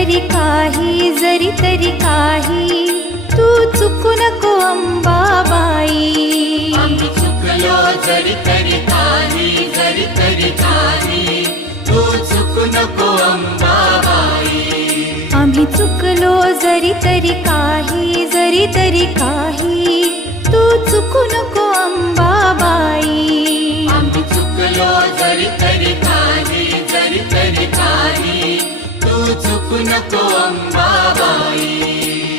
तरी काही, जरी तरी काही, तू चुकू नको अंबाबाई. आम्ही चुकलो जरी तरी काही, जरी तरी काही, तू चुकू नको अंबाबाई. आम्ही चुकलो जरी तरी काही, जरी तरी काही, तू चुकू नको अंबाबाई. आम्ही चुकलो जरी तरी काही, जरी तरी काही, तू चुकू नको अंबाबाई.